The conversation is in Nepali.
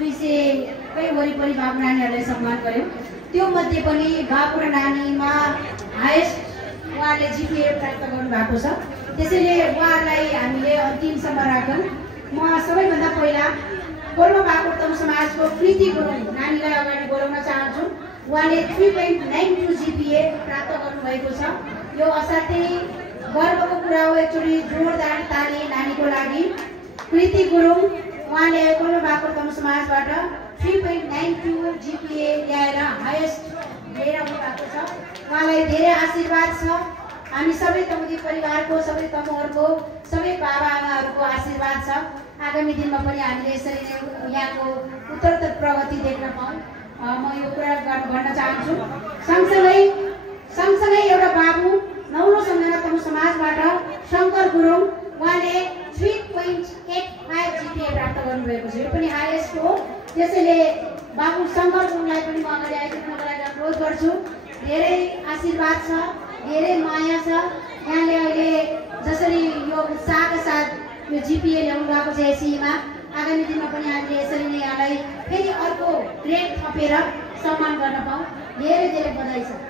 200 वरिपरि बाबु नानीहरूलाई सम्मान गर्यो। त्यो मध्ये पनि बाबु र नानीमा हाइएस्ट उहाँले जिपिए प्राप्त गर्नुभएको छ। त्यसैले उहाँलाई हामीले अन्तिमसम्म राखौँ। म सबैभन्दा पहिला गोल्मा बागुर तम समाजको प्रीति गुरुङ नानीलाई अगाडि बोलाउन चाहन्छु। उहाँले 3.92 जिपिए प्राप्त गर्नुभएको छ। यो असाध्यै गर्वको कुरा हो। एकचोटि जोरदार ताली नानीको लागि। प्रीति गुरुङ उहाँले गोल्मा बागुर तम समाजबाट 3.92 जिपिए ल्याएर हाइएस्ट लिएर आउनुभएको छ। उहाँलाई धेरै आशीर्वाद छ। हामी सबै तमुदी परिवारको, सबै तमुहरूको, सबै बाबा आमाहरूको आशीर्वाद छ। आगामी दिनमा पनि हामीले यसरी नै यहाँको उत्तरोत्तर प्रगति देख्न पाऊँ, म यो कुरा भन्न चाहन्छु। सँगसँगै एउटा बाबु 9औं सम्झना तमु समाजबाट शङ्कर गुरुङ उहाँले 3.85 जिपिए प्राप्त गर्नुभएको छ। यो पनि हाइएस्ट हो। त्यसैले बाबु शङ्कर गुरुङलाई पनि म अगाडि आइपुग्नको लागि अनुरोध गर्छु। धेरै आशीर्वाद छ, धेरै माया छ। यहाँले अहिले जसरी यो उत्साहका साथ यो जिपिए ल्याउनु भएको छ एसईमा, आगामी दिनमा पनि हामीले यसरी नै यहाँलाई फेरि अर्को ग्रेड थपेर सम्मान गर्न पाऊँ। धेरै धेरै बधाई छ।